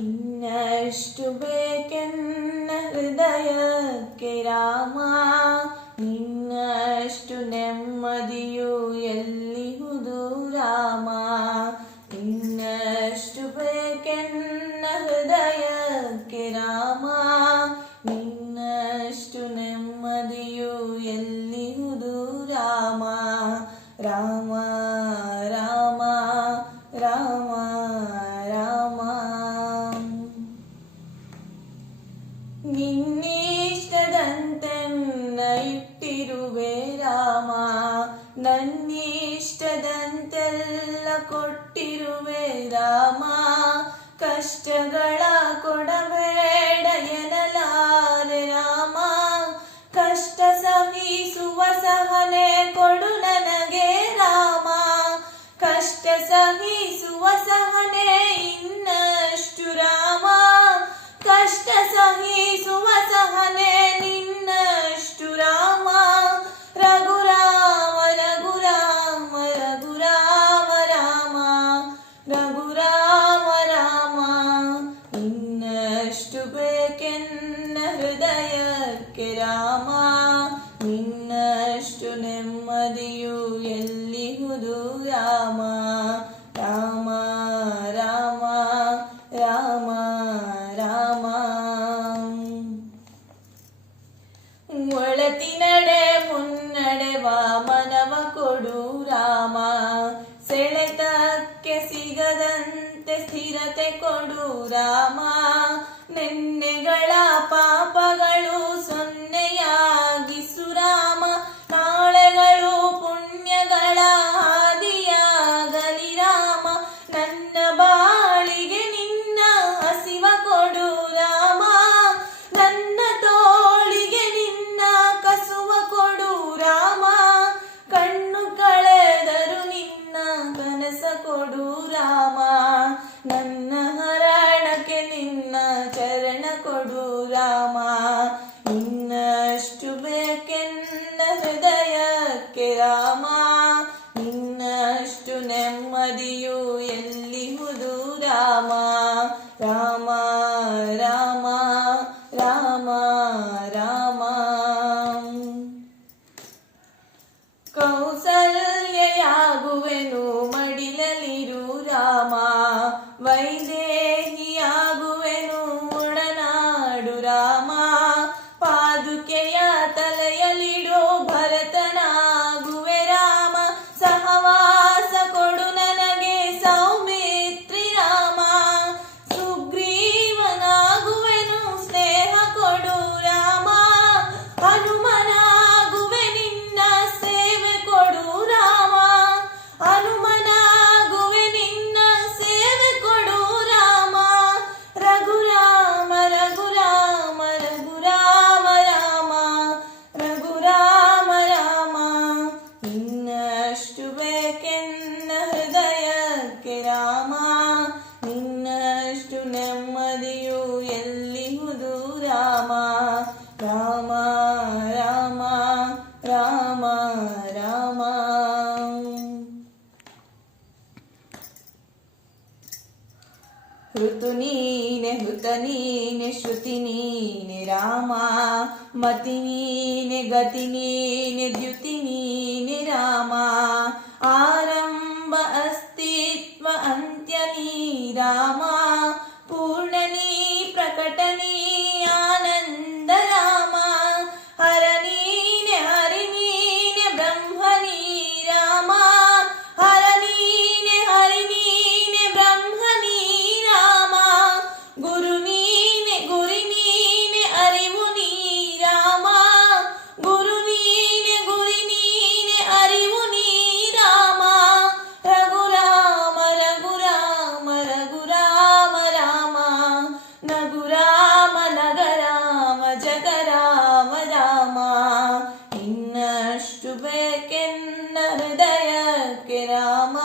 ಇನ್ನಷ್ಟು ಬೇಕೆನ್ನ ಹೃದಯಕ್ಕೆ ರಾಮ, ನಿನ್ನಷ್ಟು ನೆಮ್ಮದಿಯು ಎಲ್ಲಿಹುದು ರಾಮ. ಇನ್ನಷ್ಟು ಬೇಕೆನ್ನ ಹೃದಯಕ್ಕೆ ರಾಮ, ನಿನ್ನಷ್ಟು ನೆಮ್ಮದಿಯು ಎಲ್ಲಿಹುದು ರಾಮ. ರಾಮ ರಾಮ ರಾಮ ರಾಮ. ನಿನ್ನಿಷ್ಟದಂತೆನ್ನ ಇಟ್ಟಿರುವೆ ರಾಮ, ನನ್ನಿಷ್ಟದಂತೆಲ್ಲ ಕೊಟ್ಟಿರುವೆ ರಾಮ. ಕಷ್ಟಗಳ ಕೊಡಬೇಡ ಎನ್ನಲಾರೆ ರಾಮ, ಕಷ್ಟ ಸಹಿಸುವ ಸಹನೆ ಕೊಡು ನನಗೆ ರಾಮ. ಕಷ್ಟ ಸಹಿಸುವ ಸಹನೆ ಇನ್ನಷ್ಟು ರಾಮ, ಕಷ್ಟ ಸಹಿಸುವ ಸಹನೆ ನಿನ್ನಷ್ಟು ರಾಮ. ರಘುರಾಮ ರಘುರಾಮ ರಘುರಾಮ ರಾಮ, ರಘುರಾಮ ರಾಮ. ಇನ್ನಷ್ಟು ಬೇಕೆನ್ನ ಹೃದಯಕ್ಕೆ ರಾಮ, ನಿನ್ನಷ್ಟು ನೆಮ್ಮದಿಯು ಎಲ್ಲಿಹುದು ರಾಮ. ರಾಮ ರಾಮ ರಾಮ ರಾಮ. ಒಳತಿನಡೆ ಮುನ್ನಡೆವ ಮನವ ಕೊಡು ರಾಮ, ಸೆಳೆತಕ್ಕೆ ಸಿಗದಂತೆ ಸ್ಥಿರತೆ ಕೊಡು ರಾಮ. ನೆನ್ನೆಗಳ ಪಾಪಗಳು ಸೊನ್ನೆಯಾಗಿಸು ರಾಮ, ನಾಳೆಗಳು ಪುಣ್ಯಗಳ ಹಾದಿಯಾಗಲಿ ರಾಮ. ನನ್ನ ಬಾಳಿಗೆ ನಿನ್ನ ಹಸಿವ ಕೊಡು ರಾಮ, ನನ್ನ ತೋಳಿಗೆ ನಿನ್ನ ಕಸುವ ಕೊಡು ರಾಮ. ಕಣ್ಣು ಕಳೆದರು ನಿನ್ನ ಕನಸ ಕೊಡು ರಾಮ, ನನ್ನ ಹರಣಕ್ಕೆ ನಿನ್ನ ಚರಣ ಕೊಡು ರಾಮ. ಇನ್ನಷ್ಟು ಬೇಕೆನ್ನ ಹೃದಯಕ್ಕೆ ರಾಮ, ನಿನ್ನಷ್ಟು ನೆಮ್ಮದಿಯು ಎಲ್ಲಿಹುದು ರಾಮ. ರಾಮ ರಾಮ ರಾಮ ರಾಮ. ಕೌಸಲ್ಯಯಾಗುವೆನು ಮಡಿಲಲಿರು ರಾಮ, ವೈದೇಹಿಯಾಗುವೆನು ಒಡನಾಡು ರಾಮ. ಪಾದುಕೆಯ ತಲೆಯಲಿಡು ಭರತನಾಗುವೆ ರಾಮ, ಸಹವಾಸ ಕೊಡು ನನಗೆ ಸೌಮಿತ್ರಿ ರಾಮ. ಸುಗ್ರೀವನಾಗುವೆನು ಸ್ನೇಹ ಕೊಡು ರಾಮ, ಹನುಮನಾಗುವೆ ನಿನ್ನ ಸೇವೆ ಕೊಡು ರಾಮ. ಹನುಮನಾಗುವೆ ನಿನ್ನ ಸೇವೆ ಕೊಡು ರಾಮ. ರಘುರಾಮ ರಘುರಾಮ ರಘುರಾಮ ರಾಮ, ರಘುರಾಮ ರಾಮ. ಇನ್ನಷ್ಟು ಬೇಕೆನ್ನ ಹೃದಯಕ್ಕೆ ರಾಮ, ನಿನ್ನಷ್ಟು ನೆಮ್ಮದಿಯು ಎಲ್ಲಿಹುದು ರಾಮ. ರಾಮ ರಾಮ ರಾಮ ರಾಮ. ಋತು ನೀನೆ ಹೃತ ನೀನೆ ಶ್ರುತಿ ನೀನೆ ರಾಮ, ಮತಿ ನೀನೆ ಗತಿ ನೀನೆ ದ್ಯುತಿ ನೀನೆ ರಾಮ. ಆರಂಭ ಅಸ್ತಿತ್ವ ಅಂತ್ಯ ನೀ ರಾಮ, ಪೂರ್ಣ ನೀ ಪ್ರಕಟ ನೀ ಆನಂದ ರಾಮ. ಹರ ನೀನೆ ಹರಿ ನೀನೆ ಬ್ರಹ್ಮ ನೀ ರಾಮ, ಹರ ನೀನೆ ಹರಿ ನೀನೆ ಬ್ರಹ್ಮ ನೀ ರಾಮ. ಗುರು ನೀನೆ ಗುರಿ ನೀನೆ ಅರಿವು ನೀ ರಾಮ, ಗುರು ನೀನೆ ಗುರಿ ನೀನೆ ಅರಿವು ನೀ ರಾಮ. ರಘುರಾಮ ರಘುರಾಮ ರಘುರಾಮ ರಾಮ, ನಗುರಾಮ ನಗರಾಮ ಜಗರಾಮ ರಾಮ. ಇನ್ನಷ್ಟು ಬೇಕೆನ್ನ ಹೃದಯಕ್ಕೆ ರಾಮ,